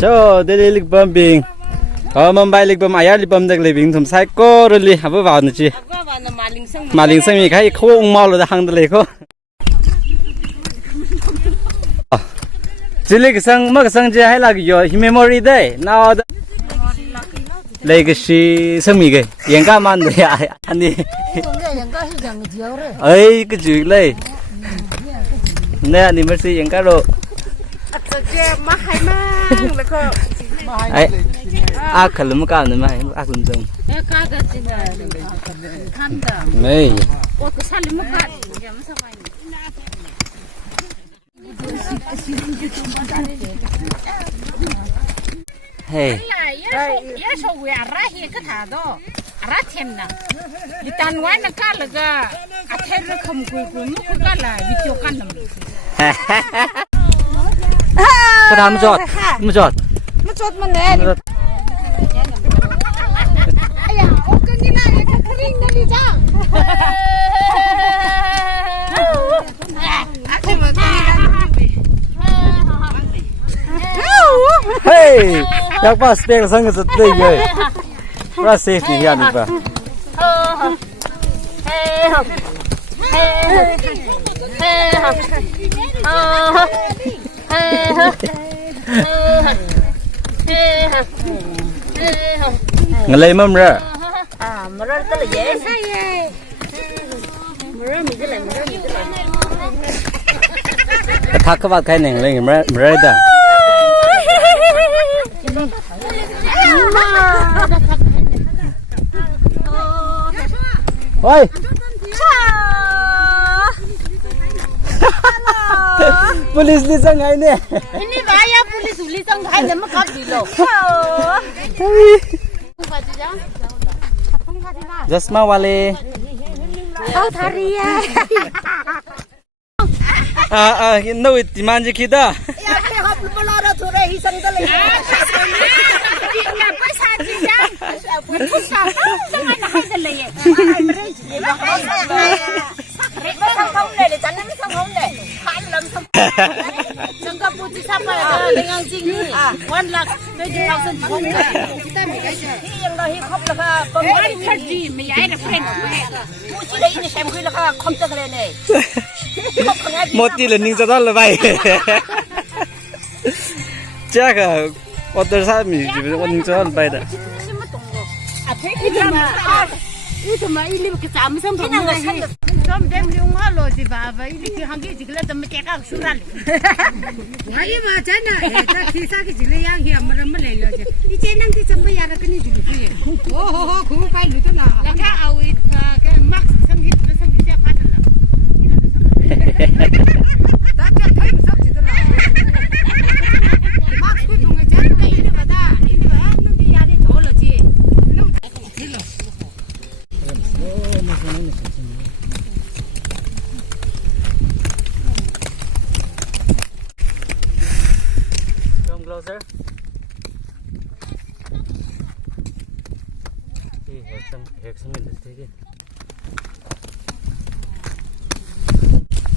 cho đây lịch bơm bình có mầm bay lịch bơm ai lịch bơm được lịch bình thùng sai cô rồi li hấp vào nữa chị mà linh sinh mình cái khô mau rồi hàng được lịch cô chỉ lịch sang mất sang chỉ hay là cái memory đấy nào lấy cái gì sinh mình cáiยังก็มันเลยอันนี้เอ้ยก็จุดเลยเนี่ยนี่มันสิยังก็รู้มาให้มากแล้วก็ไอ้อาขลุ่มกันนี่มั้ยอาขลุ่มจังไม่เฮ้ยยาชอบอะไรเฮียก็ถามด้วยอะไรเทียมนะดิตันไว้นักการเลยก็อาเทมคำคุยมุกกันเลยวิจกันนั่นก็ทำจอดมันจอดมันแน่ไอ้ยาโอ้กันนี่น่าจะคลิ้งนั่นดิจ้าเฮ้ยอยากมาสเปกสังกัดตัวเองว่าเซฟนี่ยานี่ป่ะงั้นเลยมั่มระมั่มระตัวเล็กมั่มระมีตัวเล็กมั่มระมีตัวเล็กทักเขาว่าใครหนึ่งเลยมั่มระได้เฮ้ยPolis di Shanghai ni. Ini bahaya polis di Shanghai ni mak kaki lo. Jasma wale. Kau tharia. No itu manja kita. Ya, hap belara tu reh hisang tu leh. Dia pun saja jang. Pun saja. Jangan nak hai tu leh. Mereka sangkau ni, jangan sangkau ni. Hai dalam sangkau. Sangkau putih siapa dengan sini? Wan lak, tujuh ratus pun. Kita mikir. Yang dah hikap laka, pemain kerja, meyai nak friend. Putih lagi ni saya mungkin laka kontak le ni. Moti learning jadwal lebay. Jaga, order sami, learning jadwal lebay dah. Itu mah ini kita sama sama. dem liung halo si baba ini ki hangi jikla tem cekak sural ayo macana eta kisa ki jile yang hi amar am le lo je I jenang ki sampai ya kini jile ki oh ku pai lu tu na la ka awi ka max sang hit na sang hit pa la ta ka kai sak ji tu la max ku tung ja ka ini ba nung ki ya ni thol ji nung Come closer. Hek some in this thing.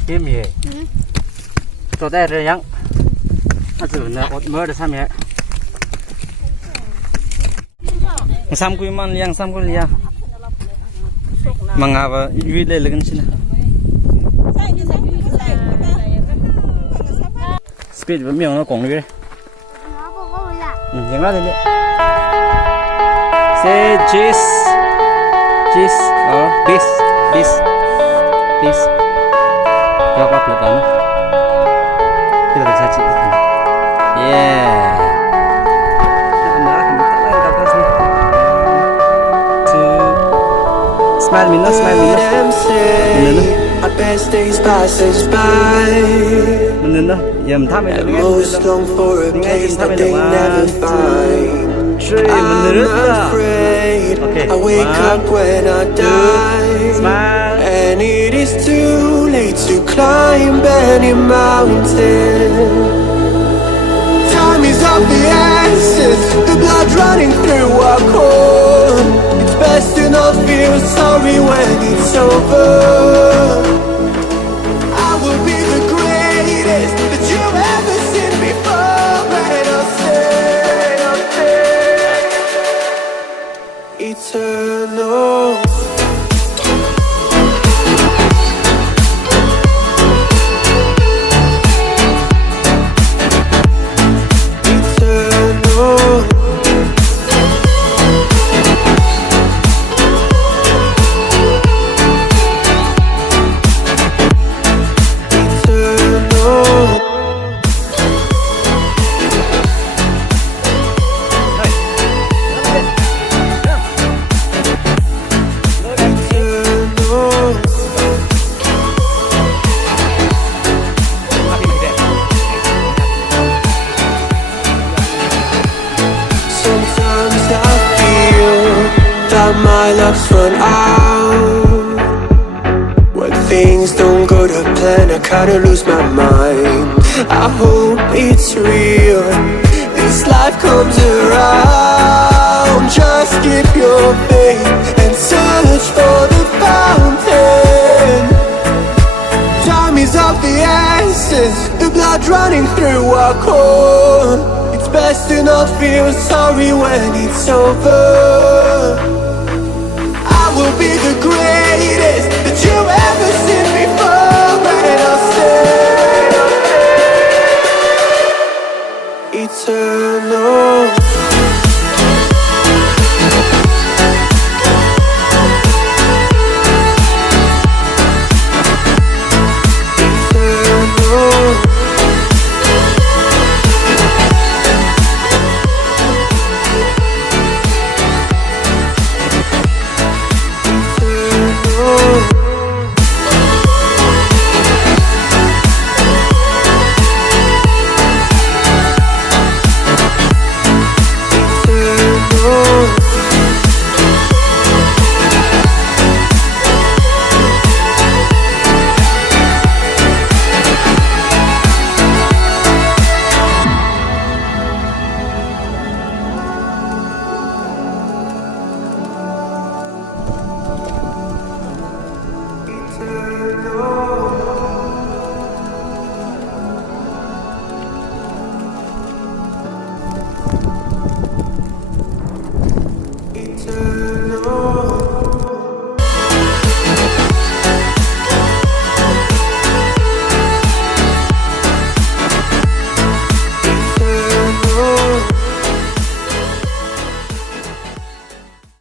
Kim ye. Cho đây rồi nhá. Nó chịu nè, mơ được sao nhé. Sam kui man liang sam kui liang. Mangava yuit le legan sini. Speed với miệng nó cổng đi. Yang ra đây. Say cheese. Cheese or this. Gak apa pelan. Kita bisa cik. Yeah. Smile me, smile me. Our best days pass us by. Most long for a place that they never find. I'm afraid I wake up when I die. And it is too late to climb any mountain. Time is of the essence, the blood running through our core. It's best to not feel sorry when it's over. I will be the greatest that you've ever seen before. And I'll stay eternal. My luck's run out. When things don't go to plan, I kinda lose my mind. I hope it's real, this life comes around. Just keep your faith and search for the fountain. Time is of the essence, the blood running through our core. It's best to not feel sorry when it's over. Will be the greatest that you've ever seen before.